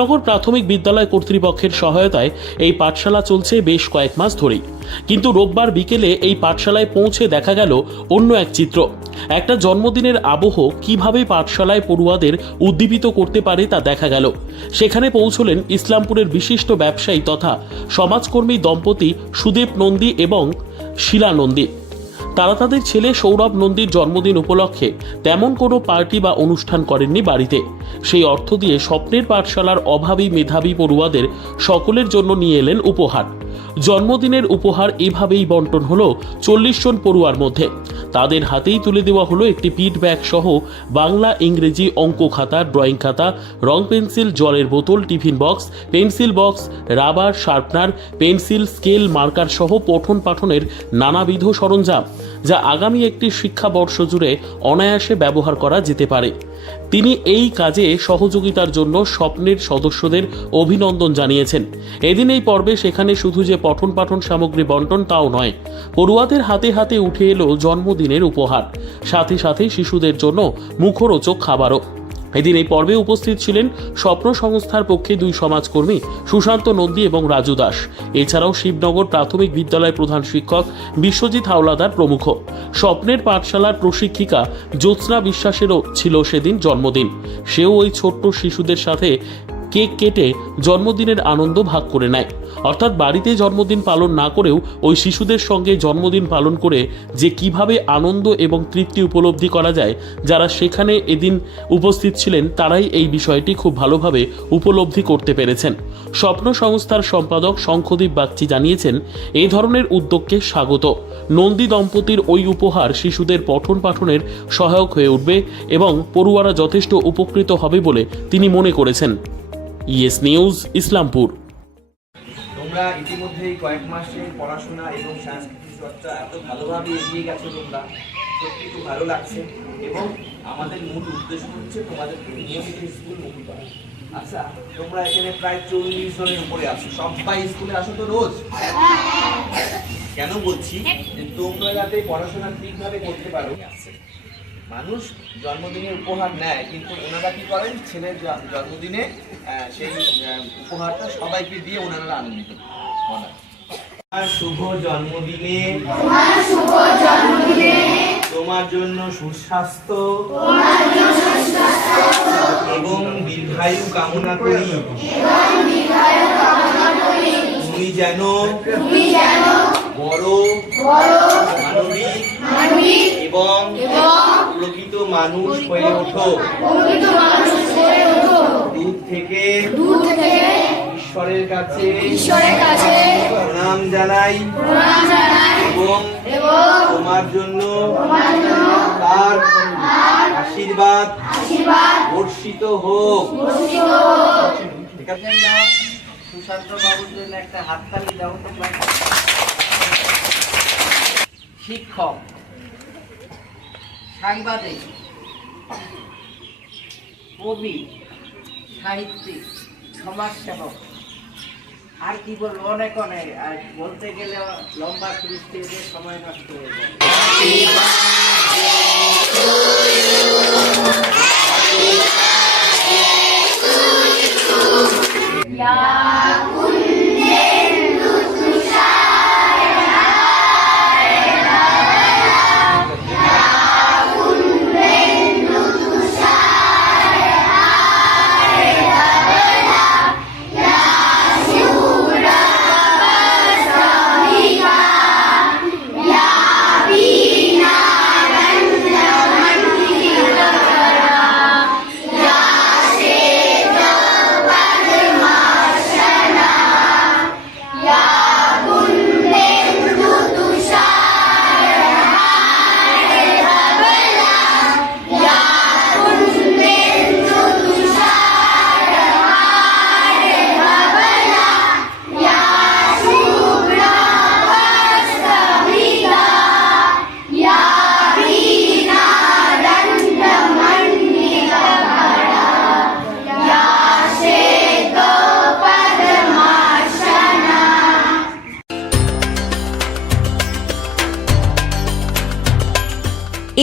শিবনগর প্রাথমিক বিদ্যালয় কর্তৃপক্ষের সহায়তায় এই পাঠশালা চলছে বেশ কয়েক মাস ধরেই। কিন্তু রোববার বিকেলে এই পাঠশালায় পৌঁছে দেখা গেল অন্য এক চিত্র। একটা জন্মদিনের আবহ কীভাবে পাঠশালায় পড়ুয়াদের উদ্দীপিত করতে পারে তা দেখা গেল। সেখানে পৌঁছলেন ইসলামপুরের বিশিষ্ট ব্যবসায়ী তথা সমাজকর্মী দম্পতি সুদেব নন্দী এবং শিলা নন্দী। তারা তাদের ছেলে সৌরভ নন্দীর জন্মদিন উপলক্ষে তেমন কোনো পার্টি বা অনুষ্ঠান করেননি বাড়িতে। সেই অর্থ দিয়ে স্বপ্নের পাঠশালার অভাবী মেধাবী পড়ুয়াদের সকলের জন্য নিয়ে এলেন উপহার। জন্মদিনের উপহার এভাবেই বন্টন হলো চল্লিশ জন পড়ুয়ার মধ্যে। তাদের হাতেই তুলে দেওয়া হলো একটি পিট ব্যাগ সহ বাংলা ইংরেজি অঙ্ক খাতা, ড্রয়িং খাতা, রং পেন্সিল, জলের বোতল, tiffin box, pencil box, rubber sharpener, pencil, scale marker সহ পঠন পাঠনের নানাবিধ সরঞ্জাম, যা আগামী একটি শিক্ষাবর্ষ জুড়ে অনায়াসে ব্যবহার করা যেতে পারে। তিনি এই কাজে সহযোগিতার জন্য স্বপ্নের সদস্যদের অভিনন্দন জানিয়েছেন। এদিন এই পর্বে সেখানে শুধু যে পঠন পাঠন সামগ্রী বন্টন তাও নয়, পড়ুয়াদের হাতে হাতে উঠে এলো জন্মদিনের উপহার। সাথে সাথে শিশুদের জন্য মুখরোচক খাবারও। এদিন এই পর্বে উপস্থিত ছিলেন স্বপ্ন সংস্থার পক্ষে দুই সমাজকর্মী, সুশান্ত নন্দী এবং রাজু দাস। এছাড়াও শিবনগর প্রাথমিক বিদ্যালয়ের প্রধান শিক্ষক, বিশ্বজিৎ হাওলাদার প্রমুখ। স্বপ্নের পাঠশালার প্রশিক্ষিকা জ্যোৎস্না বিশ্বাসেরও ছিল সেদিন জন্মদিন। সেও ওই ছোট্ট শিশুদের সাথে কেক কেটে জন্মদিনের আনন্দ ভাগ করে নেয়। অর্থাৎ বাড়িতে জন্মদিন পালন না করেও ওই শিশুদের সঙ্গে জন্মদিন পালন করে যে কীভাবে আনন্দ এবং তৃপ্তি উপলব্ধি করা যায়, যারা সেখানে এদিন উপস্থিত ছিলেন, তারাই এই বিষয়টি খুব ভালোভাবে উপলব্ধি করতে পেরেছেন। স্বপ্ন সংস্থার সম্পাদক শঙ্খদীপ বাগচি জানিয়েছেন, এই ধরনের উদ্যোগকে স্বাগত। নন্দী দম্পতির ওই উপহার শিশুদের পঠন পাঠনের সহায়ক হয়ে উঠবে এবং পড়ুয়ারা যথেষ্ট উপকৃত হবে বলে তিনি মনে করেছেন। Yes news, Islampur. তোমরা ইতিমধ্যেই কয়েক মাসে পড়াশোনা এবং সাংস্কৃতিক চর্চা এত ভালোভাবে এগিয়ে গেছো তোমরা, সত্যি খুব ভালো লাগছে এবং আমাদের মূল উদ্দেশ্য হচ্ছে তোমাদেরকে নিয়মিত স্কুল মুখী করা। আচ্ছা তোমরা এখানে প্রায় চল্লিশ জনের উপরে আছো, সবাই স্কুলে আসো তো রোজ? কেন বলছি? যে তোমরা যাতে পড়াশোনা ঠিকভাবে করতে পারো। মানুষ জন্মদিনের উপহার নেয় কিন্তু ওনারা কি করেন? ছেলের জন্মদিনে সেই উপহারটা সবাইকে দিয়ে ওনারা আনন্দিত। তোমার শুভ জন্মদিনে তোমার জন্য সুস্বাস্থ্য এবং দীর্ঘায়ু কামনা করি। তুমি যেন বড় মানবিক এবং প্রকৃত মানুষ হয়ে ওঠো। দূর থেকে ঈশ্বরের কাছে ঈশ্বরের কাছে প্রণাম জানাই প্রণাম জানাই এবং তোমার জন্য তার আশীর্বাদ বর্ষিত হোক। ঠিক আছে? সুশান্ত বাবুর জন্য একটা হাততালি দাও তোমরা শিক্ষক, সাংবাদিক, কবি, সাহিত্যিক, সমাজসেবক, আর কি বলব, অনেক অনেক আর বলতে গেলে লম্বা সৃষ্টি সময় নষ্ট হয়ে যায় Yeah.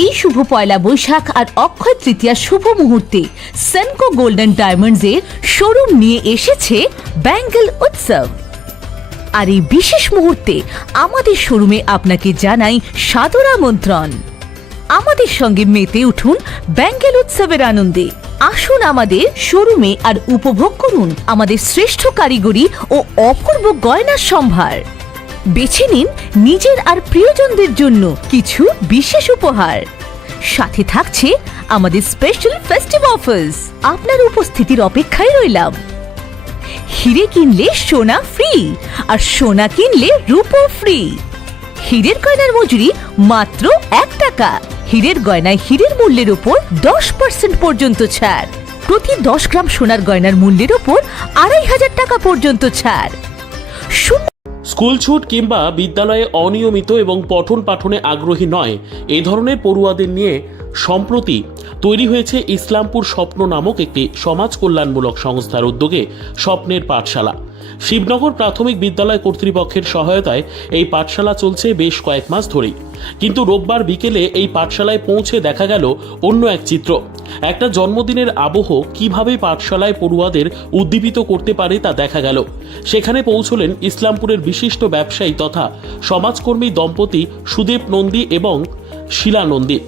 এই শুভ পয়লা বৈশাখ আর অক্ষয় তৃতীয়া শুভ মুহূর্তে সেনকো গোল্ডেন ডায়মন্ডস এর শোরুম নিয়ে এসেছে ব্যাঙ্গেল উৎসব আর এই বিশেষ মুহূর্তে আমাদের শোরুমে আপনাকে জানাই সাদর আমন্ত্রণ। আমাদের সঙ্গে মেতে উঠুন ব্যাঙ্গেল উৎসবের আনন্দে। আসুন আমাদের শোরুমে আর উপভোগ করুন আমাদের শ্রেষ্ঠ কারিগরি ও অপূর্ব গয়নার সম্ভার। বেছে নিন নিজের আর প্রিয়জনদের জন্য কিছু বিশেষ উপহার। সাথে থাকছে আমাদের স্পেশাল ফেস্টিভ অফার্স আপনার উপস্থিতির অপেক্ষায় রইলাম। হিরে কিনলে সোনা ফ্রি আর সোনা কিনলে রূপো ফ্রি হীরের গয়নার মজুরি মাত্র এক টাকা। হীরের গয়নায় হীরের মূল্যের ওপর দশ পার্সেন্ট পর্যন্ত ছাড়। প্রতি দশ গ্রাম সোনার গয়নার মূল্যের ওপর আড়াই হাজার টাকা পর্যন্ত ছাড়। শূন্য স্কুল ছুট কিংবা বিদ্যালয়ে অনিয়মিত এবং পঠন পাঠনে আগ্রহী নয়, এ ধরনের পড়ুয়াদের নিয়ে সম্প্রতি তৈরি হয়েছে ইসলামপুর স্বপ্ন নামক একটি সমাজ কল্যাণমূলক সংস্থার উদ্যোগে স্বপ্নের পাঠশালা। শিবনগর প্রাথমিক বিদ্যালয় কর্তৃপক্ষের সহায়তায় এই পাঠশালা চলছে বেশ কয়েক মাস ধরেই। কিন্তু রোববার বিকেলে এই পাঠশালায় পৌঁছে দেখা গেল অন্য এক চিত্র। একটা জন্মদিনের আবহ কীভাবে পাঠশালায় পড়ুয়াদের উদ্দীপিত করতে পারে তা দেখা গেল। সেখানে পৌঁছলেন ইসলামপুরের বিশিষ্ট ব্যবসায়ী তথা সমাজকর্মী দম্পতি সুদেব নন্দী এবং শিলা নন্দী।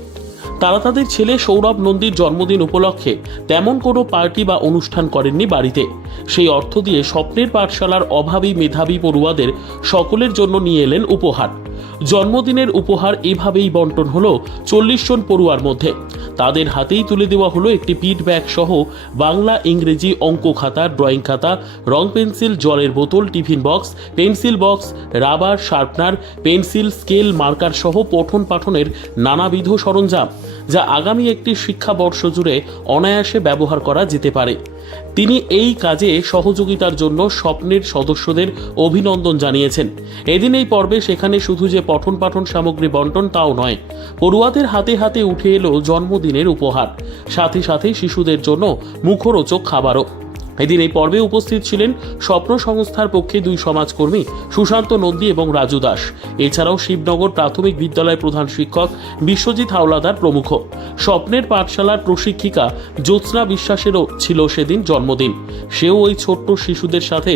তারা তাদের ছেলে সৌরভ নন্দীর জন্মদিন উপলক্ষে তেমন কোনো পার্টি বা অনুষ্ঠান করেননি বাড়িতে। সেই অর্থ দিয়ে স্বপ্নের পাঠশালার অভাবী মেধাবী পড়ুয়াদের সকলের জন্য নিয়ে এলেন উপহার। জন্মদিনের উপহার এভাবেই বন্টন হলো চল্লিশ জন পড়ুয়ার মধ্যে। তাদের হাতেই তুলে দেওয়া হলো একটি পিট ব্যাগ সহ বাংলা ইংরেজি অঙ্ক খাতা ড্রয়িং খাতা, রং পেন্সিল, জলের বোতল, tiffin box, pencil box, rubber, sharpener, pencil, scale, marker সহ পঠন পাঠনের নানাবিধ সরঞ্জাম। যা আগামী একটি শিক্ষাবর্ষ জুড়ে অনায়াসে ব্যবহার করা যেতে পারে। তিনি এই কাজে সহযোগিতার জন্য স্বপ্নের সদস্যদের অভিনন্দন জানিয়েছেন। এদিন এই পর্বে সেখানে শুধু যে পঠন পাঠন সামগ্রী বন্টন তাও নয়, পড়ুয়াদের হাতে হাতে উঠে এলো জন্মদিনের উপহার। সাথে সাথে শিশুদের জন্য মুখরোচক খাবারও। এদিন এই পর্বে উপস্থিত ছিলেন স্বপ্ন সংস্থার পক্ষে দুই সমাজকর্মী, সুশান্ত নন্দী এবং রাজু দাস। এছাড়াও শিবনগর প্রাথমিক বিদ্যালয়ের প্রধান শিক্ষক, বিশ্বজিৎ হাওলাদার প্রমুখ। স্বপ্নের পাঠশালার প্রশিক্ষিকা জ্যোৎস্না বিশ্বাসেরও ছিল সেদিন জন্মদিন। সেও ওই ছোট্ট শিশুদের সাথে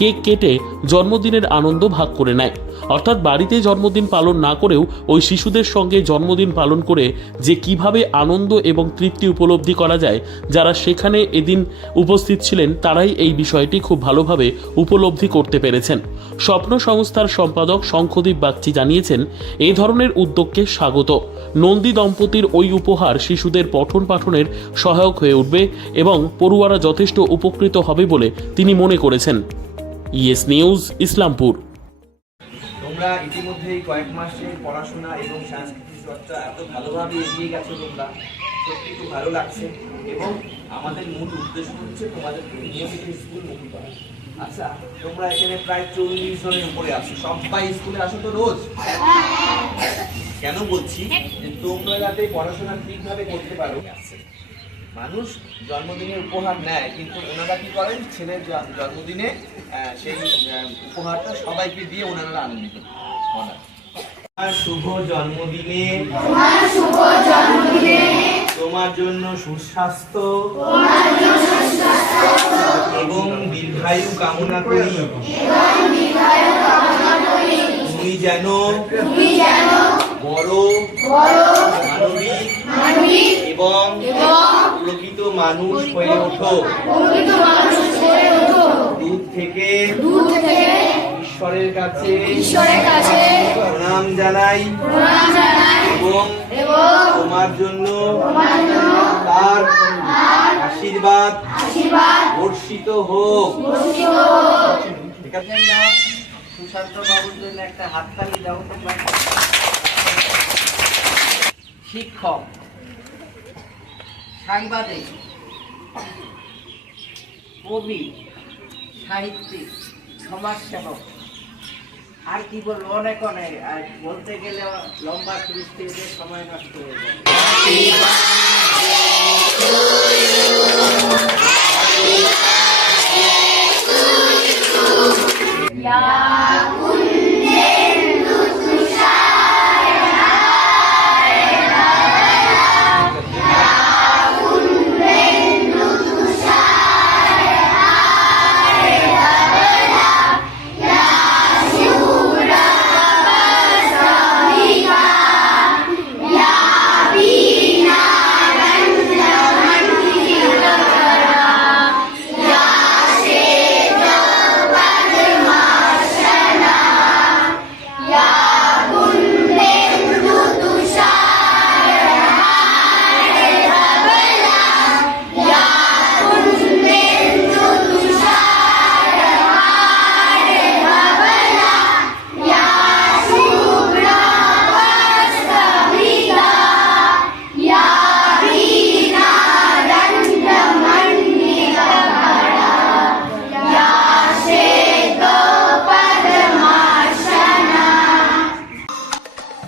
কেক কেটে জন্মদিনের আনন্দ ভাগ করে নেয়। অর্থাৎ বাড়িতে জন্মদিন পালন না করেও ওই শিশুদের সঙ্গে জন্মদিন পালন করে যে কীভাবে আনন্দ এবং তৃপ্তি উপলব্ধি করা যায়, যারা সেখানে এদিন উপস্থিত ছিলেন, তারাই এই বিষয়টি খুব ভালোভাবে উপলব্ধি করতে পেরেছেন। স্বপ্ন সংস্থার সম্পাদক শঙ্খদীপ বাগচি জানিয়েছেন এই ধরনের উদ্যোগকে স্বাগত। নন্দী দম্পতির ওই উপহার শিশুদের পঠন পাঠনের সহায়ক হয়ে উঠবে এবং পড়ুয়ারা যথেষ্ট উপকৃত হবে বলে তিনি মনে করেছেন। Yes news, Islampur. তোমরা ইতিমধ্যেই কয়েক মাসের পড়াশোনা এবং সাংস্কৃতিক চর্চা এত ভালোভাবে এগিয়ে গেছো তোমরা, সত্যি খুব ভালো লাগছে এবং আমাদের মূল উদ্দেশ্য হচ্ছে তোমাদেরকে নিয়মিত স্কুল মুখী করা। আচ্ছা তোমরা এখানে প্রায় চল্লিশ জনের উপরে আসো সবাই স্কুলে আসো তো রোজ। কেন বলছি? যে তোমরা যাতে পড়াশোনা ঠিকভাবে করতে পারো মানুষ জন্মদিনে উপহার নেয় কিন্তু ওনারা কি করেন? ছেলের জন্মদিনে সেই উপহারটা সবাইকে দিয়ে ওনারা আনন্দিত মনে তোমার শুভ জন্মদিনে তোমার জন্য সুস্বাস্থ্য এবং দীর্ঘায়ু কামনা করি। তুমি যেন বড় মানবিক এবং প্রকৃত মানুষ হয়ে ওঠো দূর থেকে ঈশ্বরের কাছে প্রণাম জানাই এবং তোমার জন্য তার আশীর্বাদ বর্ষিত হোক ঠিক আছে? সুশান্ত বাবুর জন্য একটা হাততালি দাও, তোমরা শিক্ষক, সাংবাদিক, কবি, সাহিত্যিক, সমাজসেবক। আর কি বলব, অনেক অনেক। আর বলতে গেলে লম্বা সৃষ্টি সময় নষ্ট হয়ে যায়।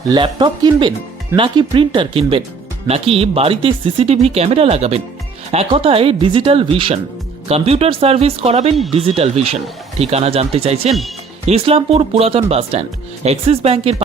ল্যাপটপ কিনবেন নাকি প্রিন্টার কিনবেন? নাকি বাড়িতে সিসিটিভি ক্যামেরা লাগাবেন? এক কথায় ডিজিটাল ভিশন। কম্পিউটার সার্ভিস করাবেন ডিজিটাল ভিশন। ঠিকানা জানতে চাইছেন? ইসলামপুর পুরাতন বাস স্ট্যান্ড এক্সিস ব্যাংকের